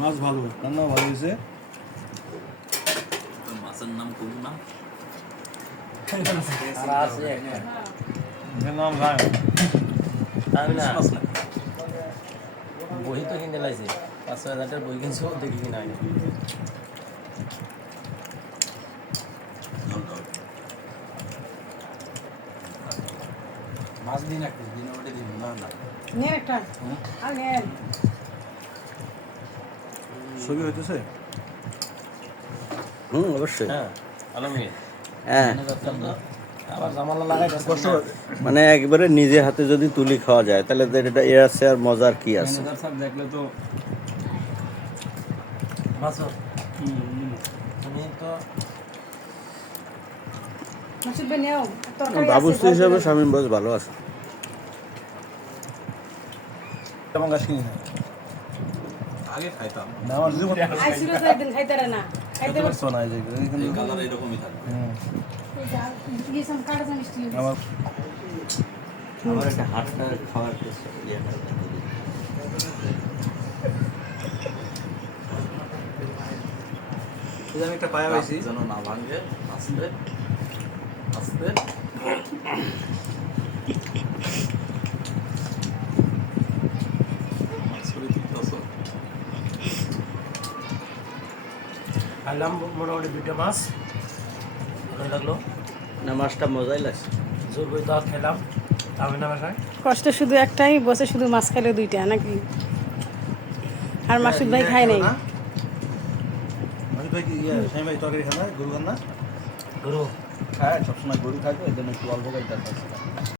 মাছ ভালো, রান্না ভালো হয়েছে। মাছের নাম কোন নাম? নাম রায় আমি না মাছ না বই তো কিনতে লাইছি ৫,০০০ টাকার বই কিনছো দেখি কিনা হয়নি। মাছ দিন একটা দিন ওটা দিন না না ছবি হইতেছে। অবশ্যই। হ্যাঁ আলমগীর হ্যাঁ, আবার জামালা লাগাই কষ্ট মানে একবারে নিজে হাতে যদি তুলি খাওয়া যায় তাহলে তো এটা এর আছে আর মজার কি আছে। ম্যানেজার স্যার দেখলে তো মাসুদ তুমি তো বাবুর্চি হিসাবে শামীম বস ভালো আছে। তেমন গাছ কিনি না। আগে খাইতাম না, আমার জীবন খাইতে পারছো না এই যে কিন্তু এই কালার এরকমই থাকবে আমার আমার একটা হাটটা খাওয়ার চেষ্টা করি। আমি একটা পায়া পাইছি। যেন না ভাঙে আস্তে আস্তে ছবি তুলতেছ খাইলাম মোটামুটি 2টা মাছ ভালো লাগলো। না, মাছটা মজাই লাগছে। জোর বই তো খেলাম আমি না বাসায় কষ্ট শুধু একটাই, বসে শুধু মাছ খাইলে 2টা নাকি? আর মাসুদ ভাই খায় নাই। মাসুদ ভাই কি শামীম ভাই তরকারি খান না, গরু খান না? গরু খায়, সবসময় গরু খায় তো, এই জন্য একটু অল্প করে ডাল খাচ্ছিলাম।